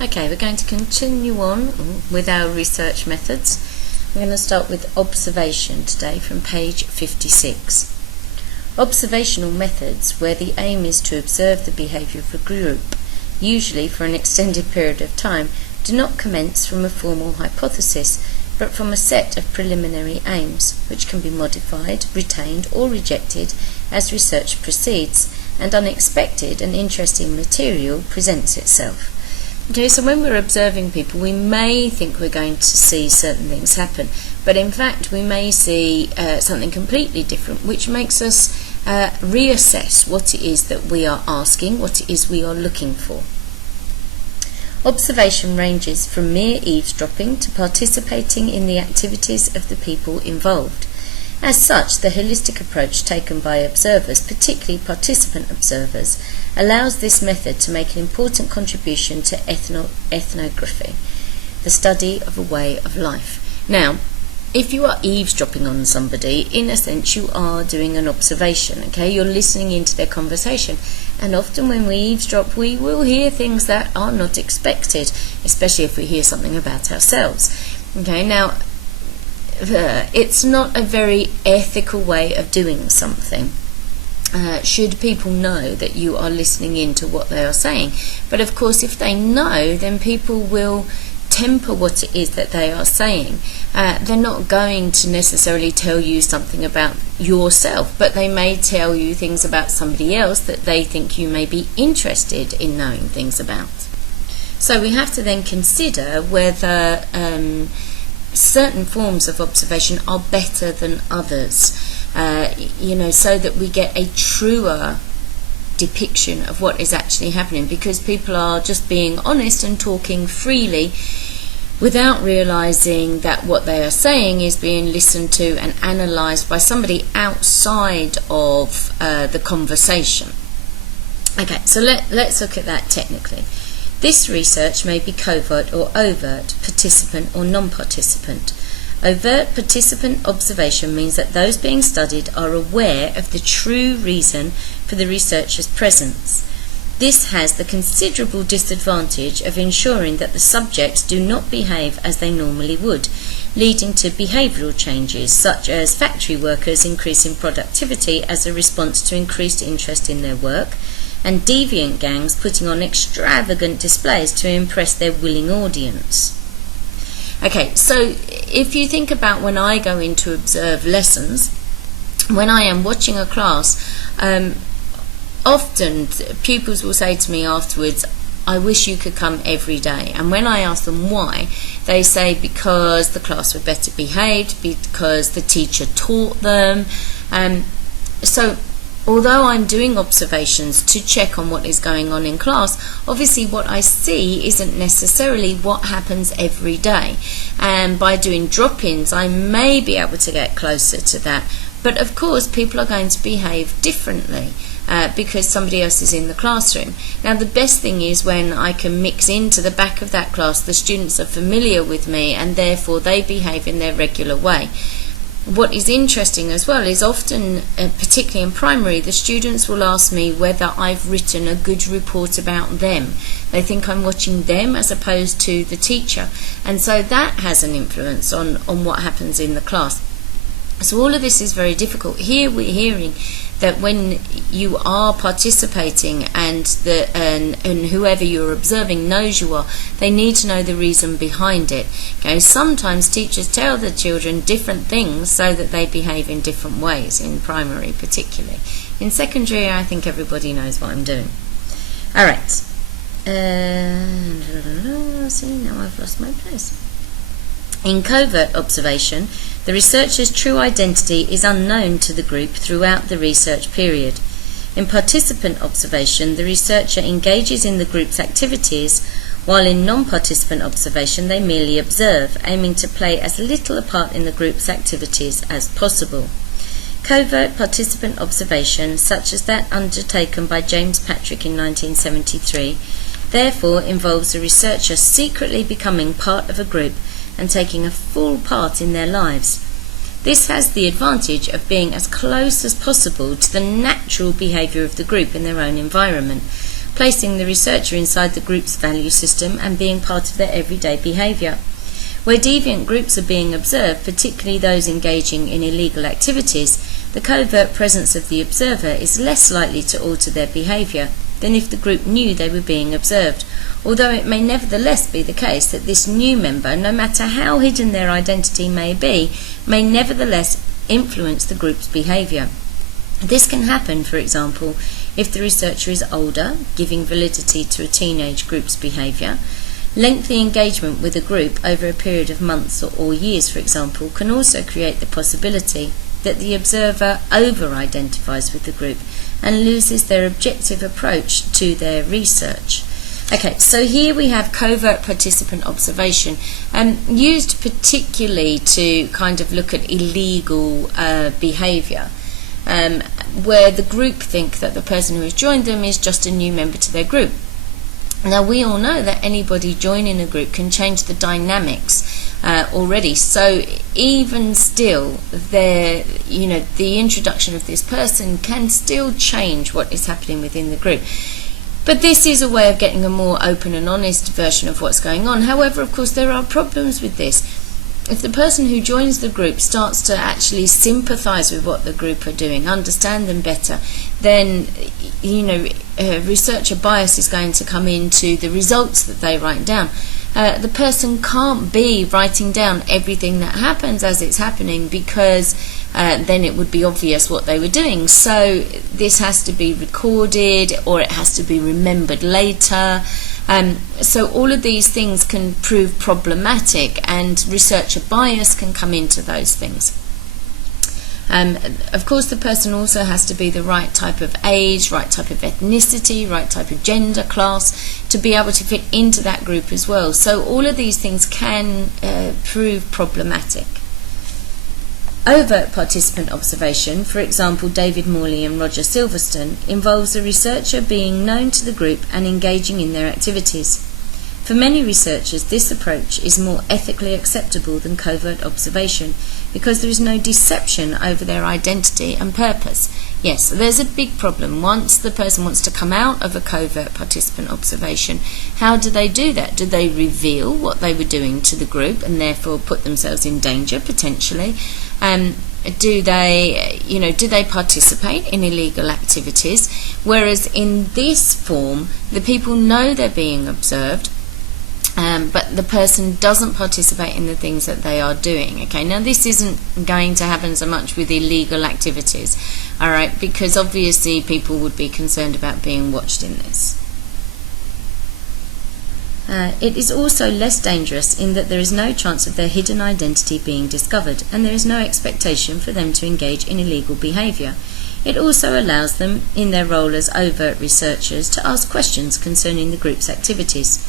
Okay, we're going to continue on with our research methods. We're going to start with observation today from page 56. Observational methods, where the aim is to observe the behaviour of a group, usually for an extended period of time, do not commence from a formal hypothesis, but from a set of preliminary aims, which can be modified, retained or rejected as research proceeds, and unexpected and interesting material presents itself. Okay, so when we're observing people, we may think we're going to see certain things happen, but in fact we may see something completely different, which makes us reassess what it is that we are asking, what it is we are looking for. Observation ranges from mere eavesdropping to participating in the activities of the people involved. As such, the holistic approach taken by observers, particularly participant observers, allows this method to make an important contribution to ethnography, the study of a way of life. Now, if you are eavesdropping on somebody, in a sense you are doing an observation, okay? You're listening into their conversation, and often when we eavesdrop we will hear things that are not expected, especially if we hear something about ourselves. Okay, now it's not a very ethical way of doing something. Should people know that you are listening into what they are saying, but of course if they know, then people will temper what it is that they are saying. They're not going to necessarily tell you something about yourself, but they may tell you things about somebody else that they think you may be interested in knowing things about. So we have to then consider whether certain forms of observation are better than others, so that we get a truer depiction of what is actually happening, because people are just being honest and talking freely without realizing that what they are saying is being listened to and analysed by somebody outside of the conversation. Okay, so let's look at that technically. This research may be covert or overt, participant or non-participant. Overt participant observation means that those being studied are aware of the true reason for the researcher's presence. This has the considerable disadvantage of ensuring that the subjects do not behave as they normally would, leading to behavioural changes such as factory workers increasing productivity as a response to increased interest in their work, and deviant gangs putting on extravagant displays to impress their willing audience. Okay, so if you think about when I go in to observe lessons, when I am watching a class, often pupils will say to me afterwards, I wish you could come every day. And when I ask them why, they say because the class were better behaved, because the teacher taught them. So although I'm doing observations to check on what is going on in class, obviously what I see isn't necessarily what happens every day. And by doing drop-ins, I may be able to get closer to that. But of course, people are going to behave differently because somebody else is in the classroom. Now, the best thing is when I can mix into the back of that class, the students are familiar with me and therefore they behave in their regular way. What is interesting as well is often, particularly in primary, the students will ask me whether I've written a good report about them. They think I'm watching them as opposed to the teacher, and so that has an influence on what happens in the class. So all of this is very difficult. Here we're hearing that when you are participating and whoever you're observing knows you are, they need to know the reason behind it. Okay, sometimes teachers tell the children different things so that they behave in different ways, in primary particularly. In secondary, I think everybody knows what I'm doing. Alright. See, now I've lost my place. In covert observation, the researcher's true identity is unknown to the group throughout the research period. In participant observation, the researcher engages in the group's activities, while in non-participant observation they merely observe, aiming to play as little a part in the group's activities as possible. Covert participant observation, such as that undertaken by James Patrick in 1973, therefore involves the researcher secretly becoming part of a group and taking a full part in their lives. This has the advantage of being as close as possible to the natural behaviour of the group in their own environment, placing the researcher inside the group's value system and being part of their everyday behaviour. Where deviant groups are being observed, particularly those engaging in illegal activities, the covert presence of the observer is less likely to alter their behaviour than if the group knew they were being observed, although it may nevertheless be the case that this new member, no matter how hidden their identity may be, may nevertheless influence the group's behaviour. This can happen, for example, if the researcher is older, giving validity to a teenage group's behaviour. Lengthy engagement with a group over a period of months or years, for example, can also create the possibility that the observer over-identifies with the group and loses their objective approach to their research. Okay, so here we have covert participant observation, used particularly to kind of look at illegal behaviour, where the group think that the person who has joined them is just a new member to their group. Now, we all know that anybody joining a group can change the dynamics already. So even still, the introduction of this person can still change what is happening within the group. But this is a way of getting a more open and honest version of what's going on. However, of course, there are problems with this. If the person who joins the group starts to actually sympathise with what the group are doing, understand them better, then researcher bias is going to come into the results that they write down. The person can't be writing down everything that happens as it's happening, because then it would be obvious what they were doing. So this has to be recorded, or it has to be remembered later. So all of these things can prove problematic, and researcher bias can come into those things. Of course, the person also has to be the right type of age, right type of ethnicity, right type of gender, class, to be able to fit into that group as well. So all of these things can prove problematic. Overt participant observation, for example David Morley and Roger Silverstone, involves the researcher being known to the group and engaging in their activities. For many researchers, this approach is more ethically acceptable than covert observation, because there is no deception over their identity and purpose. Yes, there's a big problem. Once the person wants to come out of a covert participant observation, how do they do that? Do they reveal what they were doing to the group and therefore put themselves in danger potentially? Do they participate in illegal activities? Whereas in this form, the people know they're being observed, but the person doesn't participate in the things that they are doing. Okay, now this isn't going to happen so much with illegal activities, all right, because obviously people would be concerned about being watched in this. It is also less dangerous in that there is no chance of their hidden identity being discovered, and there is no expectation for them to engage in illegal behaviour. It also allows them, in their role as overt researchers, to ask questions concerning the group's activities.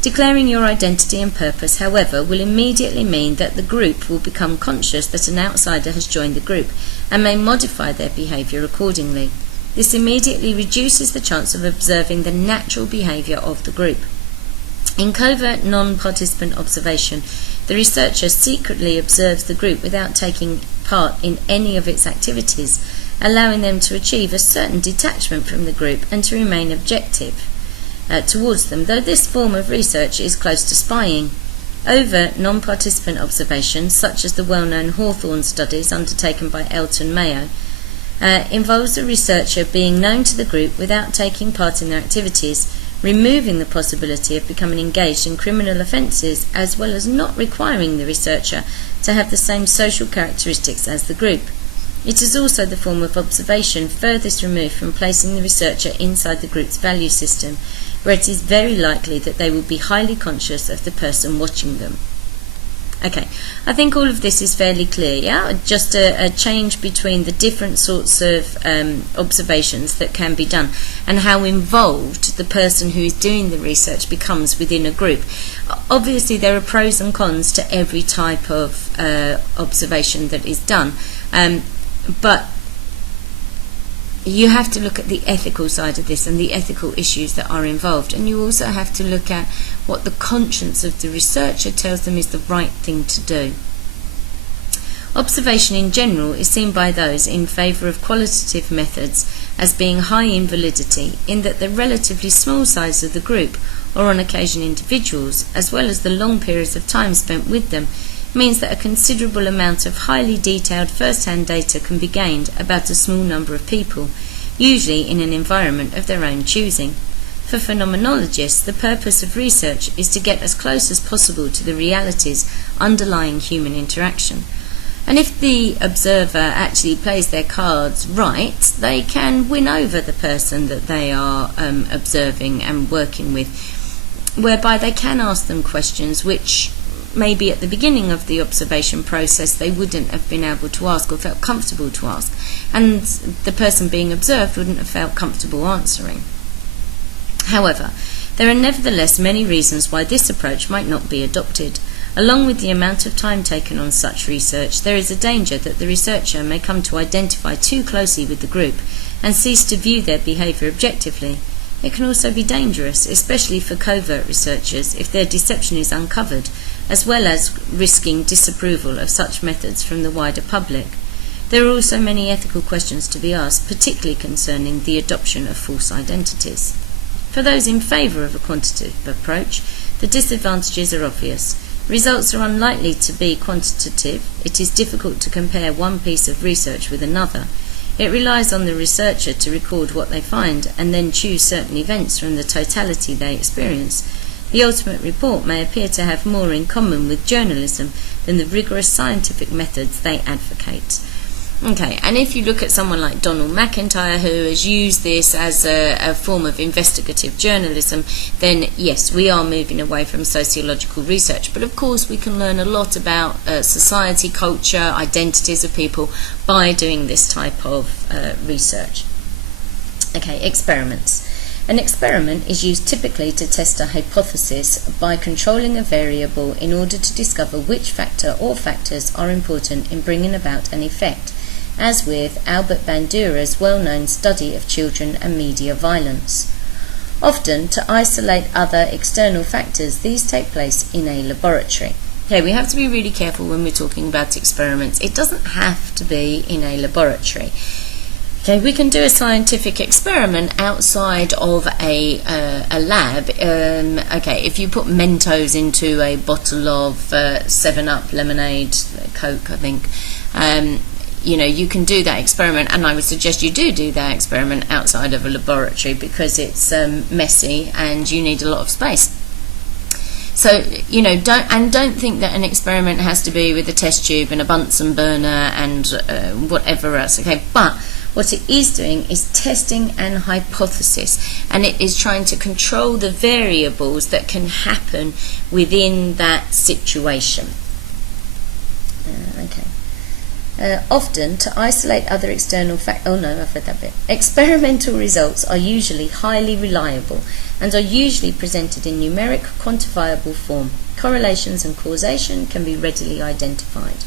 Declaring your identity and purpose, however, will immediately mean that the group will become conscious that an outsider has joined the group and may modify their behaviour accordingly. This immediately reduces the chance of observing the natural behaviour of the group. In covert non-participant observation, the researcher secretly observes the group without taking part in any of its activities, allowing them to achieve a certain detachment from the group and to remain objective towards them, though this form of research is close to spying. Overt non-participant observation, such as the well-known Hawthorne studies undertaken by Elton Mayo, involves the researcher being known to the group without taking part in their activities, removing the possibility of becoming engaged in criminal offences, as well as not requiring the researcher to have the same social characteristics as the group. It is also the form of observation furthest removed from placing the researcher inside the group's value system, where it is very likely that they will be highly conscious of the person watching them. Okay, I think all of this is fairly clear, yeah? Just a change between the different sorts of observations that can be done and how involved the person who is doing the research becomes within a group. Obviously, there are pros and cons to every type of observation that is done, but you have to look at the ethical side of this and the ethical issues that are involved, and you also have to look at what the conscience of the researcher tells them is the right thing to do. Observation in general is seen by those in favour of qualitative methods as being high in validity, in that the relatively small size of the group, or on occasion individuals, as well as the long periods of time spent with them, means that a considerable amount of highly detailed first-hand data can be gained about a small number of people, usually in an environment of their own choosing. For phenomenologists, the purpose of research is to get as close as possible to the realities underlying human interaction. And if the observer actually plays their cards right, they can win over the person that they are observing and working with, whereby they can ask them questions which maybe at the beginning of the observation process they wouldn't have been able to ask or felt comfortable to ask, and the person being observed wouldn't have felt comfortable answering. However, there are nevertheless many reasons why this approach might not be adopted. Along with the amount of time taken on such research, there is a danger that the researcher may come to identify too closely with the group and cease to view their behaviour objectively. It can also be dangerous, especially for covert researchers, if their deception is uncovered, as well as risking disapproval of such methods from the wider public. There are also many ethical questions to be asked, particularly concerning the adoption of false identities. For those in favour of a quantitative approach, the disadvantages are obvious. Results are unlikely to be quantitative. It is difficult to compare one piece of research with another. It relies on the researcher to record what they find and then choose certain events from the totality they experience. The ultimate report may appear to have more in common with journalism than the rigorous scientific methods they advocate. Okay, and if you look at someone like Donald McIntyre, who has used this as a form of investigative journalism, then yes, we are moving away from sociological research. But of course we can learn a lot about society, culture, identities of people by doing this type of research. Okay, experiments. An experiment is used typically to test a hypothesis by controlling a variable in order to discover which factor or factors are important in bringing about an effect, as with Albert Bandura's well-known study of children and media violence. Often, to isolate other external factors, these take place in a laboratory. Okay, we have to be really careful when we're talking about experiments. It doesn't have to be in a laboratory. Okay, we can do a scientific experiment outside of a lab. Okay, if you put Mentos into a bottle of 7-Up, lemonade, Coke, I think, you can do that experiment, and I would suggest you do that experiment outside of a laboratory because it's messy and you need a lot of space. So, don't think that an experiment has to be with a test tube and a Bunsen burner and whatever else. Okay, but what it is doing is testing an hypothesis, and it is trying to control the variables that can happen within that situation. Often, to isolate other external experimental results are usually highly reliable and are usually presented in numeric, quantifiable form. Correlations and causation can be readily identified.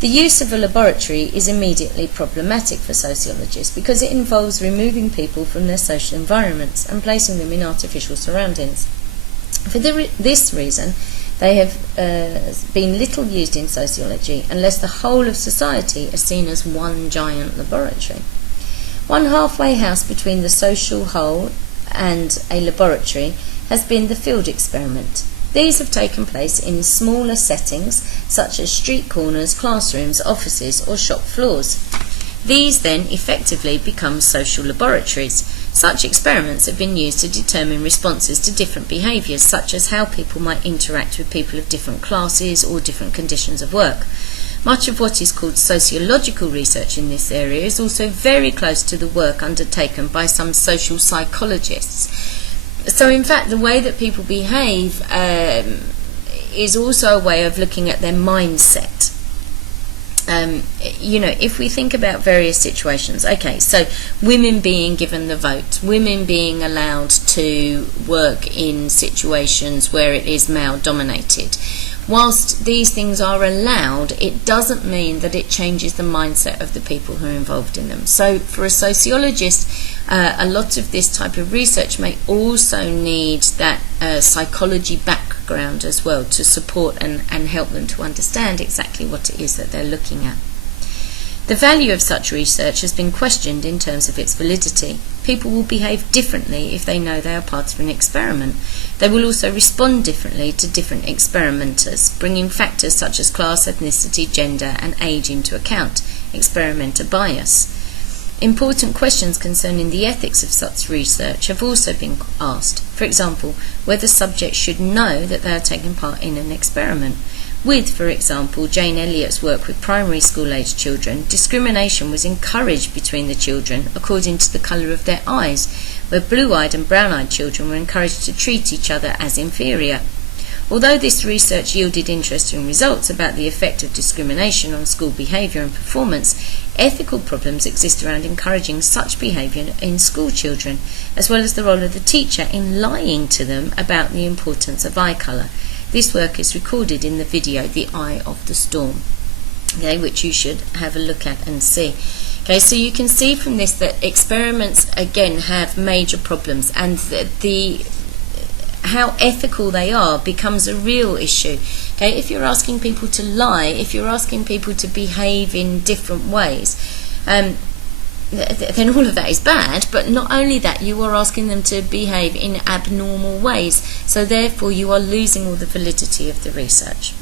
The use of a laboratory is immediately problematic for sociologists because it involves removing people from their social environments and placing them in artificial surroundings. For this reason, they have been little used in sociology unless the whole of society is seen as one giant laboratory. One halfway house between the social whole and a laboratory has been the field experiment. These have taken place in smaller settings such as street corners, classrooms, offices or shop floors. These then effectively become social laboratories. Such experiments have been used to determine responses to different behaviours, such as how people might interact with people of different classes or different conditions of work. Much of what is called sociological research in this area is also very close to the work undertaken by some social psychologists. So in fact, the way that people behave is also a way of looking at their mindset. If we think about various situations, okay, so women being given the vote, women being allowed to work in situations where it is male dominated. Whilst these things are allowed, it doesn't mean that it changes the mindset of the people who are involved in them. So for a sociologist, a lot of this type of research may also need that psychology background background as well to support and help them to understand exactly what it is that they're looking at. The value of such research has been questioned in terms of its validity. People will behave differently if they know they are part of an experiment. They will also respond differently to different experimenters, bringing factors such as class, ethnicity, gender, and age into account, experimenter bias. Important questions concerning the ethics of such research have also been asked. For example, whether subjects should know that they are taking part in an experiment. With, for example, Jane Elliott's work with primary school-aged children, discrimination was encouraged between the children according to the colour of their eyes, where blue-eyed and brown-eyed children were encouraged to treat each other as inferior. Although this research yielded interesting results about the effect of discrimination on school behaviour and performance, ethical problems exist around encouraging such behaviour in school children, as well as the role of the teacher in lying to them about the importance of eye colour. This work is recorded in the video The Eye of the Storm, which you should have a look at and see. So you can see from this that experiments again have major problems, and how ethical they are becomes a real issue. If you're asking people to lie, if you're asking people to behave in different ways, then all of that is bad, but not only that, you are asking them to behave in abnormal ways, so therefore you are losing all the validity of the research.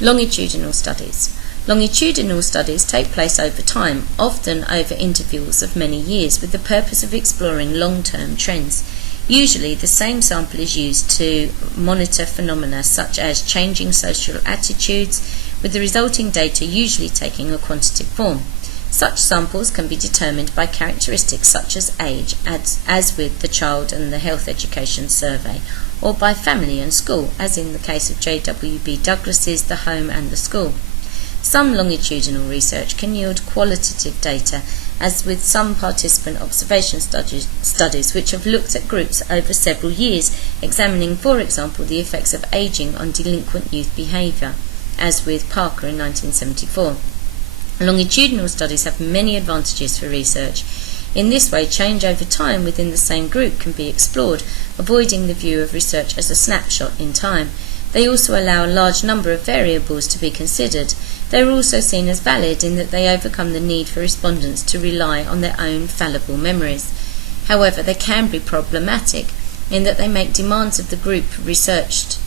Longitudinal studies. Longitudinal studies take place over time, often over intervals of many years, with the purpose of exploring long-term trends. Usually the same sample is used to monitor phenomena such as changing social attitudes, with the resulting data usually taking a quantitative form. Such samples can be determined by characteristics such as age, as with the Child and the Health Education Survey, or by family and school, as in the case of J.W.B. Douglas's The Home and the School. Some longitudinal research can yield qualitative data, as with some participant observation studies which have looked at groups over several years, examining, for example, the effects of ageing on delinquent youth behaviour, as with Parker in 1974. Longitudinal studies have many advantages for research. In this way, change over time within the same group can be explored, avoiding the view of research as a snapshot in time. They also allow a large number of variables to be considered. They are also seen as valid in that they overcome the need for respondents to rely on their own fallible memories. However, they can be problematic in that they make demands of the group researched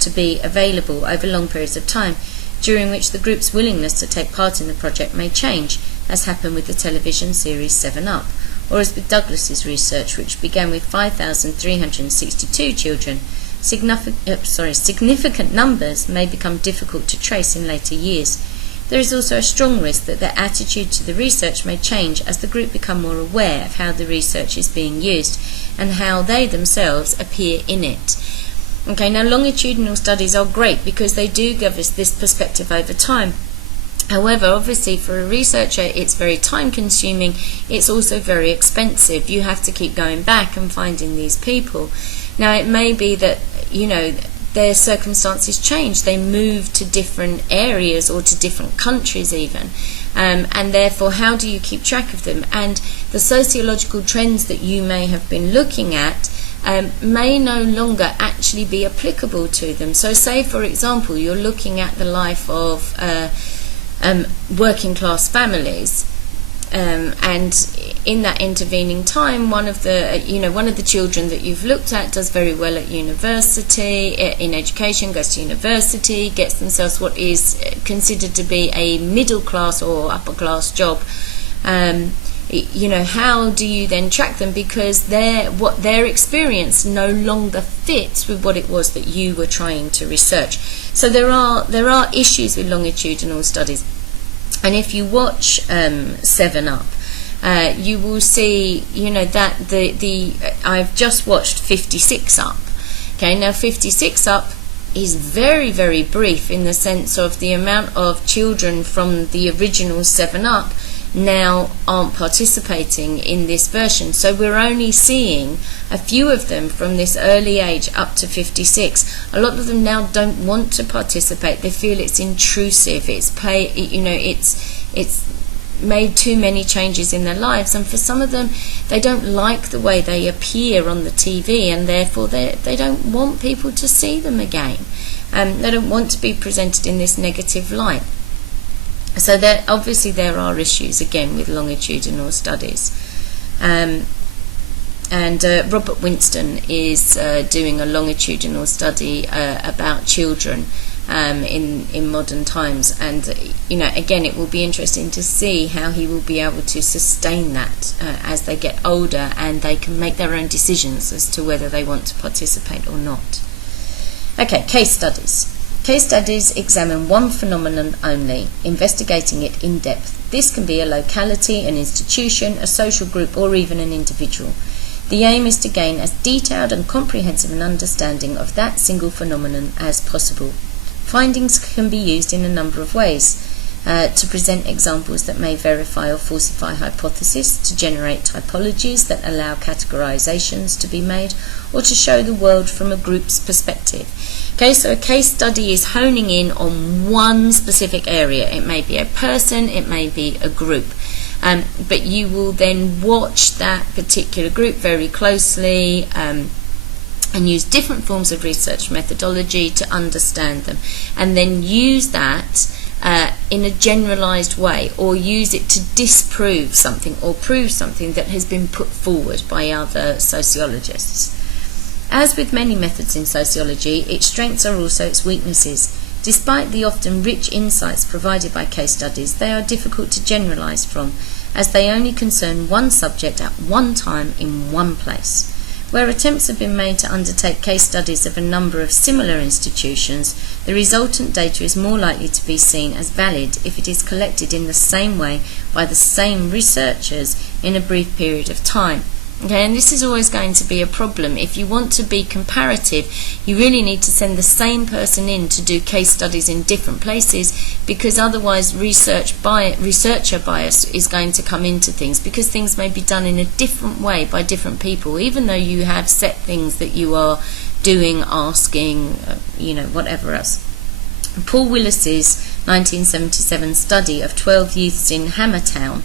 to be available over long periods of time, during which the group's willingness to take part in the project may change, as happened with the television series 7 Up, or as with Douglas's research, which began with 5,362 children. Significant numbers may become difficult to trace in later years. There is also a strong risk that their attitude to the research may change as the group become more aware of how the research is being used and how they themselves appear in it. Now longitudinal studies are great because they do give us this perspective over time. However, obviously for a researcher it's very time consuming, it's also very expensive. You have to keep going back and finding these people. Now it may be that, their circumstances change, they move to different areas or to different countries even, and therefore how do you keep track of them? And the sociological trends that you may have been looking at may no longer actually be applicable to them. So say, for example, you're looking at the life of working class families, and in that intervening time, one of the children that you've looked at does very well at university, in education, goes to university, gets themselves what is considered to be a middle class or upper class job. How do you then track them, because their experience no longer fits with what it was that you were trying to research. So there are issues with longitudinal studies, and if you watch 7 Up, you will see that I've just watched 56 Up. Now 56 Up is very, very brief in the sense of the amount of children from the original 7 Up now aren't participating in this version. So we're only seeing a few of them from this early age up to 56. A lot of them now don't want to participate. They feel it's intrusive. It's made too many changes in their lives, and for some of them they don't like the way they appear on the TV, and therefore they don't want people to see them again. They don't want to be presented in this negative light. So there are issues again with longitudinal studies. Robert Winston is doing a longitudinal study about children in modern times, and again, it will be interesting to see how he will be able to sustain that as they get older and they can make their own decisions as to whether they want to participate or not. Okay, case studies. Case studies examine one phenomenon only, investigating it in depth. This can be a locality, an institution, a social group, or even an individual. The aim is to gain as detailed and comprehensive an understanding of that single phenomenon as possible. Findings can be used in a number of ways: to present examples that may verify or falsify hypotheses, to generate typologies that allow categorizations to be made, or to show the world from a group's perspective. Okay, so a case study is honing in on one specific area. It may be a person, it may be a group. But you will then watch that particular group very closely and use different forms of research methodology to understand them, and then use that in a generalized way, or use it to disprove something or prove something that has been put forward by other sociologists. As with many methods in sociology, its strengths are also its weaknesses. Despite the often rich insights provided by case studies, they are difficult to generalize from, as they only concern one subject at one time in one place. Where attempts have been made to undertake case studies of a number of similar institutions, the resultant data is more likely to be seen as valid if it is collected in the same way by the same researchers in a brief period of time. Okay, and this is always going to be a problem. If you want to be comparative, you really need to send the same person in to do case studies in different places, because otherwise researcher bias is going to come into things, because things may be done in a different way by different people, even though you have set things that you are doing, asking, whatever else. Paul Willis's 1977 study of 12 youths in Hammertown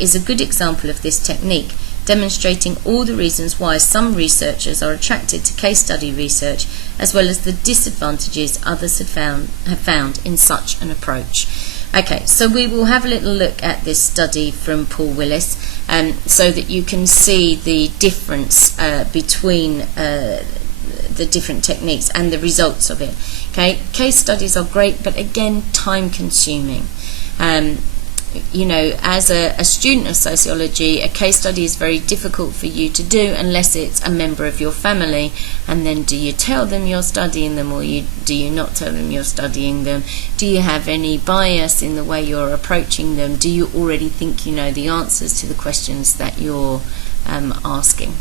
is a good example of this technique, demonstrating all the reasons why some researchers are attracted to case study research, as well as the disadvantages others have found in such an approach. Okay, so we will have a little look at this study from Paul Willis, so that you can see the difference between the different techniques and the results of it. Okay, case studies are great, but again, time consuming. As a student of sociology, a case study is very difficult for you to do unless it's a member of your family. And then, do you tell them you're studying them, or do you not tell them you're studying them? Do you have any bias in the way you're approaching them? Do you already think you know the answers to the questions that you're asking?